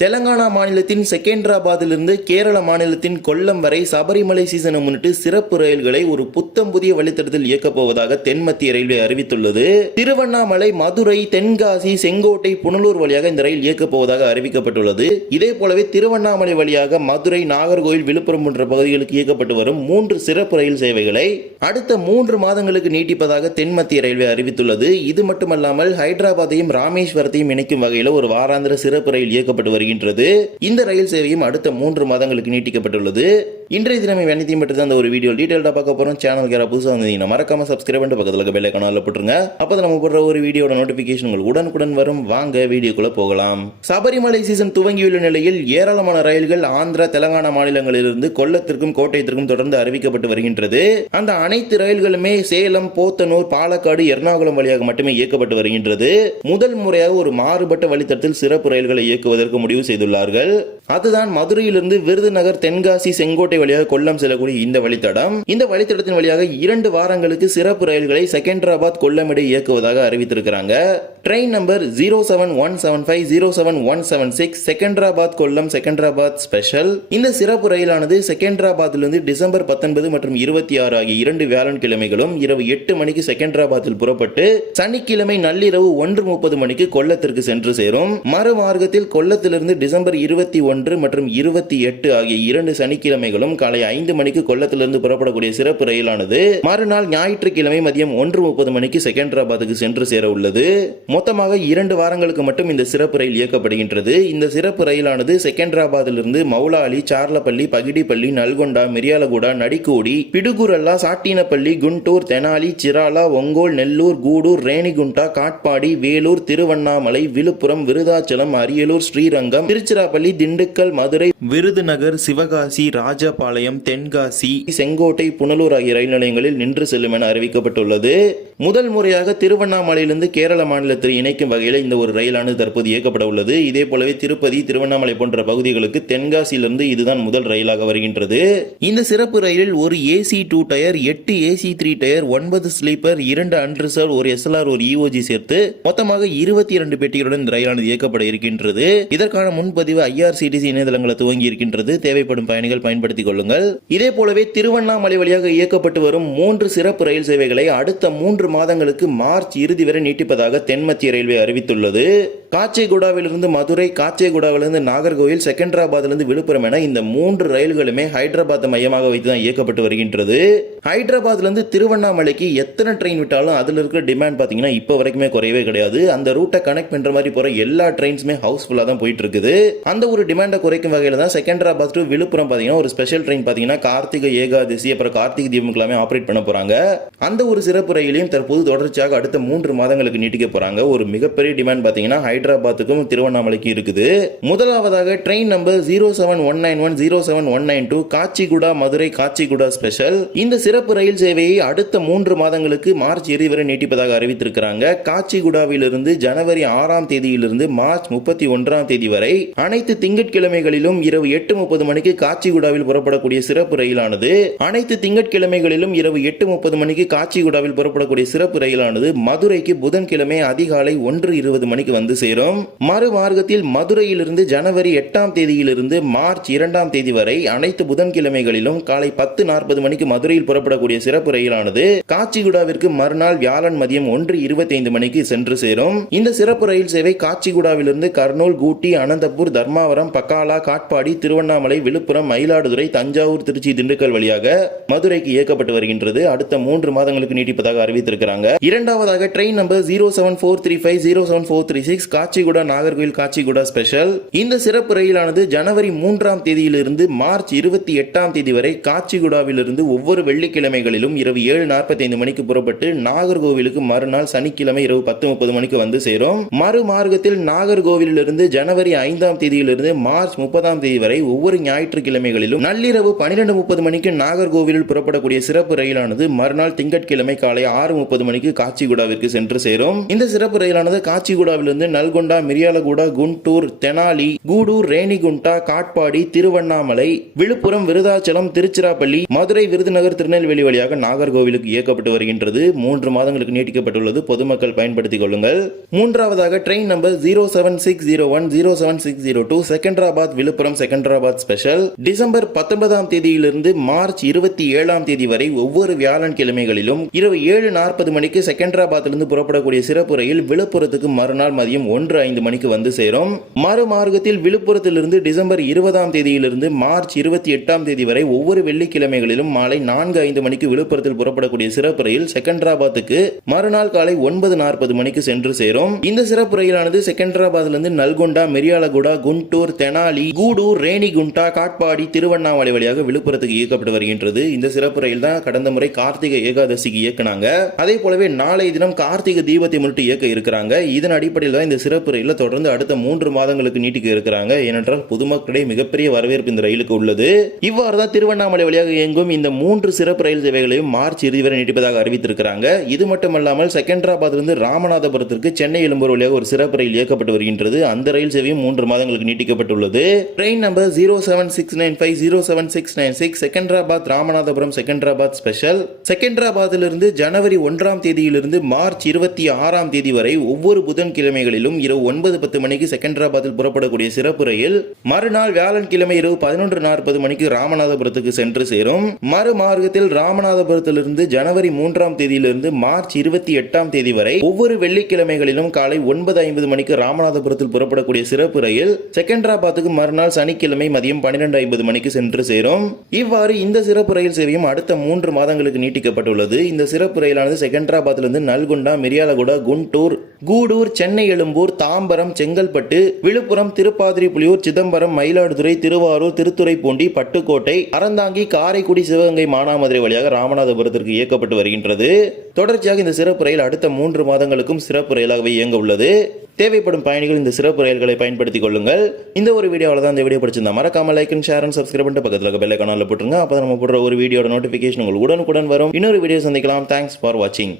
தெலங்கானா மாநிலத்தின் செகேந்திராபாத்திலிருந்து கேரள மாநிலத்தின் கொல்லம் வரை சபரிமலை சீசனை முன்னிட்டு சிறப்பு ரயில்களை ஒரு புத்தம் புதிய வழித்தடத்தில் இயக்கப் போவதாக தென்மத்திய ரயில்வே அறிவித்துள்ளது. திருவண்ணாமலை மதுரை தென்காசி செங்கோட்டை புனலூர் வழியாக இந்த ரயில் இயக்கப் போவதாக அறிவிக்கப்பட்டுள்ளது. இதே போலவே திருவண்ணாமலை வழியாக மதுரை நாகர்கோவில் விழுப்புரம் போன்ற பகுதிகளுக்கு இயக்கப்பட்டு வரும் மூன்று சிறப்பு ரயில் சேவைகளை அடுத்த மூன்று மாதங்களுக்கு நீட்டிப்பதாக தென்மத்திய ரயில்வே அறிவித்துள்ளது. இது மட்டுமல்லாமல் ஹைதராபாத்தையும் ராமேஸ்வரத்தையும் இணைக்கும் வகையில் ஒரு வாராந்திர சிறப்பு ரயில் இயக்கப்பட்டு வருகின்றது. இந்த ரயில் சேவையும் அடுத்த மூன்று மாதங்களுக்கு நீட்டிக்கப்பட்டுள்ளது. இன்றைய தினம் அனைத்தையும் பற்றி தான் அந்த ஒரு வீடியோ டீட்டெயிலாக பார்க்க போகிறோம் சேனலுக்கு யாராவது புதுசாக வந்தீங்கன்னா மறக்காம சப்ஸ்கிரைப் பண்ணிட்டு பக்கத்தில் இருக்க பெல் ஐக்கானில் போட்டுருங்க. அப்போ நம்ம போடுற ஒரு வீடியோட நோட்டிஃபிகேஷன் உங்களுக்கு உடனுக்குடன் வரும். வாங்க வீடியோக்குள்ள போகலாம். சபரிமலை சீசன் துவங்கியுள்ள நிலையில் ஏராளமான ரயில்கள் ஆந்திரா தெலங்கானா மாநிலங்களிலிருந்து கொல்லத்திற்கும் கோட்டயத்திற்கும் தொடர்ந்து அறிவிக்கப்பட்டு வருகின்றது. அந்த அனைத்து ரயில்களுமே சேலம் போத்தனூர் பாலக்காடு எர்ணாகுளம் வழியாக மட்டுமே இயக்கப்பட்டு வருகின்றது. முதல் முறையாக ஒரு மாறுபட்ட வழித்தடத்தில் சிறப்பு ரயில்களை இயக்குவதற்கு முடிவு செய்துள்ளார்கள். அதுதான் மதுரையிலிருந்து விருதுநகர் தென்காசி செங்கோட்டை வழியாக கொல்லம் செல்லக்கூடிய இந்த வழித்தடம். இந்த வழித்தடத்தின் வழியாக இரண்டு வாரங்களுக்கு சிறப்பு ரயில்களை செகண்டராபாத் கொல்லமிடை இயக்குவதாக அறிவித்திருக்கிறாங்க. Train number zero seven one seven five zero seven one seven six Secunderabad Kollam Secunderabad special. இந்த சிறப்பு ரயிலானது செகண்டராபாத்திலிருந்து டிசம்பர் பத்தொன்பது மற்றும் இருபத்தி ஆறு ஆகிய இரண்டு வியாழன் கிழமைகளும் இரவு எட்டு மணிக்கு செகண்டராபாத்தில் புறப்பட்டு சனிக்கிழமை நள்ளிரவு ஒன்று முப்பது மணிக்கு கொல்லத்திற்கு சென்று சேரும். மறுமார்க்கத்தில் கொல்லத்திலிருந்து டிசம்பர் இருபத்தி ஒன்று மற்றும் இருபத்தி எட்டு ஆகிய இரண்டு சனிக்கிழமைகளும் காலை ஐந்து மணிக்கு கொல்லத்திலிருந்து புறப்படக்கூடிய சிறப்பு ரயிலானது. மறுநாள் ஞாயிற்றுக்கிழமை மதியம் ஒன்று முப்பது மணிக்கு செகண்டராபாத்துக்கு சென்று சேர உள்ளது. மொத்தமாக இரண்டு வாரங்களுக்கு மட்டும் இந்த சிறப்பு ரயில் இயக்கப்படுகின்றது. இந்த சிறப்பு ரயிலானது செகண்டராபாத்திலிருந்து மௌலாலி சார்லப்பள்ளி பகிடிப்பள்ளி நல்கொண்டா மிரியாலகுடா நடிக்கோடி பிடுகுரல்லா சாட்டினப்பள்ளி குண்டூர் தெனாலி சிராலா ஒங்கோல் நெல்லூர் கூடூர் ரேணிகுண்டா காட்பாடி வேலூர் திருவண்ணாமலை விழுப்புரம் விருதாச்சலம் அரியலூர் ஸ்ரீரங்கம் திருச்சிராப்பள்ளி திண்டுக்கல் மதுரை விருதுநகர் சிவகாசி ராஜபாளையம் தென்காசி செங்கோட்டை புனலூர் ஆகிய ரயில் நிலையங்களில் நின்று செல்லும் என அறிவிக்கப்பட்டுள்ளது. முதல் முறையாக திருவண்ணாமலையிலிருந்து கேரள மாநிலத்தில் இணைக்கும் வகையில் இந்த ஒரு ரயிலானது தற்போது இயக்கப்பட உள்ளது. இதே போலவே திருப்பதி திருவண்ணாமலை போன்ற பகுதிகளுக்கு தென்காசியிலிருந்து இதுதான் முதல் ரயிலாக வருகின்றது. இந்த சிறப்பு ரயிலில் ஒரு ஏசி டூ டயர் எட்டு ஏசி த்ரீ டயர் ஒன்பது ஸ்லீப்பர் இரண்டு அன்ரிசர்வ் ஒரு எஸ்எல்ஆர் ஒரு இஓஜி சேர்த்து மொத்தமாக இருபத்தி இரண்டு பெட்டிகளுடன் இந்த ரயிலானது இயக்கப்பட இருக்கின்றது. இதற்கான முன்பதிவு ஐஆர்சிடிசி இணையதளங்களை துவங்கி இருக்கின்றது. தேவைப்படும் பயணிகள் பயன்படுத்திக் கொள்ளுங்கள். இதே போலவே திருவண்ணாமலை வழியாக இயக்கப்பட்டு வரும் மூன்று சிறப்பு ரயில் சேவைகளை அடுத்த மூன்று மாதங்களுக்கு மார்ச் இறுதி வரை நீட்டிப்பதாக தென்மத்திய ரயில்வே அறிவித்துள்ளது. காச்சேகுடாவிலிருந்து மதுரை காச்சேகுடாவிலிருந்து நாகர்கோவில் செகண்டராபாத்லேருந்து விழுப்புரம் என இந்த மூன்று ரயில்களுமே ஹைதராபாத்தை மையமாக வைத்து தான் இயக்கப்பட்டு வருகின்றது. ஹைதராபாத்லேருந்து திருவண்ணாமலைக்கு எத்தனை ட்ரெயின் விட்டாலும் அதில் இருக்கிற டிமாண்ட் பார்த்தீங்கன்னா இப்போ வரைக்குமே குறையவே கிடையாது. அந்த ரூட்டை கனெக்ட் பண்ணுற மாதிரி போகிற எல்லா ட்ரெயின்ஸுமே ஹவுஸ்ஃபுல்லாக தான் போயிட்டு இருக்குது அந்த ஒரு டிமாண்டை குறைக்கும் வகையில் தான் செகண்டராபாத் டு விழுப்புரம் பார்த்தீங்கன்னா ஒரு ஸ்பெஷல் ட்ரெயின் பார்த்தீங்கன்னா கார்த்திகை ஏகாதசி அப்புறம் கார்த்திகை தீபம் எல்லாமே ஆப்ரேட் பண்ண போகிறாங்க அந்த ஒரு சிறப்பு ரயிலையும் தற்போது தொடர்ச்சியாக அடுத்த மூன்று மாதங்களுக்கு நீட்டிக்க போகிறாங்க ஒரு மிகப்பெரிய டிமாண்ட் பார்த்தீங்கன்னா ஹைதராபாத்துக்கும் திருவண்ணாமலைக்கும் இருக்குது. முதலாவதாக train number zero seven one nine one zero seven one nine two Kacheguda Madurai Kacheguda special இந்த சிறப்பு ரயில் சேவையை அடுத்த மூன்று மாதங்களுக்கு மார்ச் இறுதி வரை நீட்டிப்பதாக அறிவித்திருக்கிறாங்க. காச்சிகுடாவிலிருந்து ஜனவரி ஆறாம் தேதியிலிருந்து மார்ச் முப்பத்தி ஒன்றாம் தேதி வரை அனைத்து திங்கட்கிழமைகளிலும் இரவு எட்டு முப்பது மணிக்கு காச்சிகுடாவில் புறப்படக்கூடிய சிறப்பு ரயிலானது. அனைத்து திங்கட்கிழமைகளிலும் இரவு எட்டு முப்பது மணிக்கு காச்சிகுடாவில் புறப்படக்கூடிய சிறப்பு ரயிலானது மதுரைக்கு புதன்கிழமை அதிகாலை ஒன்று இருபது மணிக்கு வந்து சேரும். மறு மார்க்கத்தில் மதுரையிலிருந்து ஜனவரி எட்டாம் தேதியிலிருந்து மார்ச் இரண்டாம் தேதி வரை அனைத்து புதன்கிழமைகளிலும் காலை பத்து நாற்பது மணிக்கு மதுரையில் புறப்படக்கூடிய சிறப்பு ரயிலானது காச்சிகுடாவிற்கு மறுநாள் வியாழன் மதியம் ஒன்று இருபத்தைந்து மணிக்கு சென்று சேரும். இந்த சிறப்பு ரயில் சேவை காச்சிகுடாவிலிருந்து கர்னூல் கூட்டி அனந்தபூர் தர்மாவரம் பக்காலா காட்பாடி திருவண்ணாமலை விழுப்புரம் மயிலாடுதுறை தஞ்சாவூர் திருச்சி திண்டுக்கல் வழியாக மதுரைக்கு இயக்கப்பட்டு வருகின்றது. அடுத்த மூன்று மாதங்களுக்கு நீட்டிப்பதாக அறிவித்திருக்கிறாங்க. இரண்டாவதாக train number zero seven four three five zero seven four three six Kacheguda Nagercoil Kacheguda special இந்த சிறப்பு ரயிலானது ஜனவரி மூன்றாம் தேதியிலிருந்து மார்ச் இருபத்தி எட்டாம் தேதி வரை காச்சிகுடாவிலிருந்து ஒவ்வொரு வெள்ளிக்கிழமைகளிலும் இரவு ஏழு நாற்பத்தைந்து மணிக்கு புறப்பட்டு நாகர்கோவிலுக்கு மறுநாள் சனிக்கிழமை இரவு பத்து முப்பது மணிக்கு வந்து சேரும். மறு மார்க்கத்தில் நாகர்கோவிலிருந்து ஜனவரி ஐந்தாம் தேதியிலிருந்து மார்ச் முப்பதாம் தேதி வரை ஒவ்வொரு ஞாயிற்றுக்கிழமைகளிலும் நள்ளிரவு பனிரெண்டு முப்பது மணிக்கு நாகர்கோவிலில் புறப்படக்கூடிய சிறப்பு ரயிலானது மறுநாள் திங்கட்கிழமை காலை ஆறு முப்பது மணிக்கு காச்சிகுடாவிற்கு சென்று சேரும். இந்த சிறப்பு ரயிலானது காச்சிகுடாவிலிருந்து நல்கொண்டா மிரியாலகுடா குண்டூர் தெனாலி கூடூர் ரேணிகுண்டா காட்பாடி திருவண்ணாமலை விழுப்புரம் விருதாச்சலம் திருச்சிராப்பள்ளி மதுரை விருதுநகர் திருநெல்வேலி வழியாக நாகர்கோவிலுக்கு இயக்கப்பட்டு வருகின்றது. மூன்று மாதங்களுக்கு நீட்டிக்கப்பட்டுள்ளது. பொதுமக்கள் பயன்படுத்திக் கொள்ளுங்கள். மூன்றாவதாக train number zero seven six zero one zero seven six zero two Secunderabad Villupuram Secunderabad special December பத்தொன்பதாம் தேதியிலிருந்து மார்ச் இருபத்தி ஏழாம் தேதி வரை ஒவ்வொரு வியாழன் கிழமைகளிலும் இரவு ஏழு நாற்பது மணிக்கு செகண்டராபாத்திலிருந்து புறப்படக்கூடிய சிறப்பு ரயில் விழுப்புரத்துக்கு மறுநாள் மதியம் ஒன்று ஐந்து மணிக்கு வந்து சேரும். மறுமார்க்கத்தில் விழுப்புரத்திலிருந்து டிசம்பர் இருபதாம் தேதியிலிருந்து மார்ச் இருபத்தி எட்டாம் தேதி வரை ஒவ்வொரு வெள்ளிக்கிழமைகளிலும் மாலை நான்கு ஐந்து மணிக்கு விழுப்புரத்தில் புறப்படக்கூடிய சிறப்பு ரயில் செகண்டராபாத்துக்கு மறுநாள் காலை ஒன்பது நாற்பது மணிக்கு சென்று சேரும். இந்த சிறப்பு ரயிலானது செகண்டராபாத்திலிருந்து நல்கொண்டா மெரியாலகுடா குண்டூர் தெனாலி கூடூர் ரேணிகுண்டா காட்பாடி திருவண்ணாமலை வழியாக விழுப்புரத்துக்கு இயக்கப்பட்டு வருகின்றது. இந்த சிறப்பு ரயில் தான் கடந்த முறை கார்த்திகை ஏகாதசிக்கு இயக்குனாங்க. அதே போலவே நாளை தினம் கார்த்திகை தீபத்தை முன்னிட்டு இயக்க இருக்கிறாங்க. இதன் அடிப்படையில் தான் இந்த சிறப்பு ரயில தொடர்ந்து அடுத்த மூன்று மாதங்களுக்கு நீட்டிக்க இருக்கிறாங்க. ஏனென்றால் பொதுமக்களிடையே மிகப்பெரிய வரவேற்பு இந்த ரயிலுக்கு உள்ளது. இவ்வாறு தான் திருவண்ணாமலை வழியாக இயங்கும் இந்த மூன்று சிறப்பு ரயில் சேவைகளையும் மார்ச் இறுதி வரை நீட்டிப்பதாக அறிவித்திருக்கிறாங்க. இது மட்டுமல்லாமல் செகண்டராபாத்திலிருந்து ராமநாதபுரத்திற்கு சென்னை எழும்பூர் வழியாக ஒரு சிறப்பு ரயில் இயக்கப்பட்டு வருகின்றது. அந்த ரயில் சேவையும் மூன்று மாதங்களுக்கு நீட்டிக்கப்பட்டுள்ளது. Train number zero seven six nine five zero seven six nine six Secunderabad Ramanathapuram Secunderabad special செகண்டராபாத்திலிருந்து ஜனவரி ஒன்றாம் தேதியிலிருந்து மார்ச் இருபத்தி ஆறாம் தேதி வரை ஒவ்வொரு புதன்கிழமைகளிலும் இரவு ஒன்பது பத்து மணிக்கு செகண்டராபாத்தில் புறப்படக்கூடிய சிறப்பு ரயில் மறுநாள் வியாழன்கிழமை இரவு பதினொன்று நாற்பது மணிக்கு ராமநாதபுரத்துக்கு சென்று சேரும். மறுமார்க்கத்தில் ராமநாதபுரத்திலிருந்து ஜனவரி மூன்றாம் தேதியிலிருந்து மார்ச் இருபத்தி எட்டாம் தேதி வரை ஒவ்வொரு வெள்ளிக்கிழமைகளிலும் காலை ஒன்பது ஐம்பது மணிக்கு ராமநாதபுரத்தில் புறப்படக்கூடிய சிறப்பு ரயில் செகண்டராபாத்துக்கு மறுநாள் சனிக்கிழமை மதியம் பன்னிரெண்டு ஐம்பது மணிக்கு சென்று சேரும். இவ்வாறு இந்த சிறப்பு ரயில் சேவையும் அடுத்த மூன்று மாதங்களுக்கு நீட்டிக்கப்பட்டுள்ளது. இந்த சிறப்பு ரயிலானது செகண்டராபாத்திலிருந்து நல்கொண்டா மிரியாலகுடா குண்டூர் கூடூர் சென்னை எழும்பூர் தாம்பரம் செங்கல்பட்டு விழுப்புரம் திருப்பாதிரி புலியூர் சிதம்பரம் மயிலாடுதுறை திருவாரூர் திருத்துறைப்பூண்டி பட்டுக்கோட்டை அறந்தாங்கி காரைக்குடி சிவகங்கை மானாமதுரை வழியாக ராமநாதபுரத்திற்கு இயக்கப்பட்டு வருகின்றது. தொடர்ச்சியாக இந்த சிறப்பு ரயில் அடுத்த மூன்று மாதங்களுக்கும் சிறப்பு ரயிலாகவே இயங்க உள்ளது. தேவைப்படும் பயணிகள் இந்த சிறப்பு ரயில்களை பயன்படுத்திக் கொள்ளுங்கள். இந்த ஒரு வீடியோவில் தான் இந்த வீடியோ பிடிச்சிருந்தா மறக்காம like and share and subscribe பண்ணிட்டு பக்கத்தில் இருக்க பெல்லை ஐக்கானில் போட்டுருங்க. அப்போ நம்ம போடுற ஒரு வீடியோட நோட்டிஃபிகேஷன் உங்களுக்கு உடனுக்குடன் வரும். இன்னொரு வீடியோ சந்திக்கலாம். தேங்க்ஸ் ஃபார் வாட்சிங்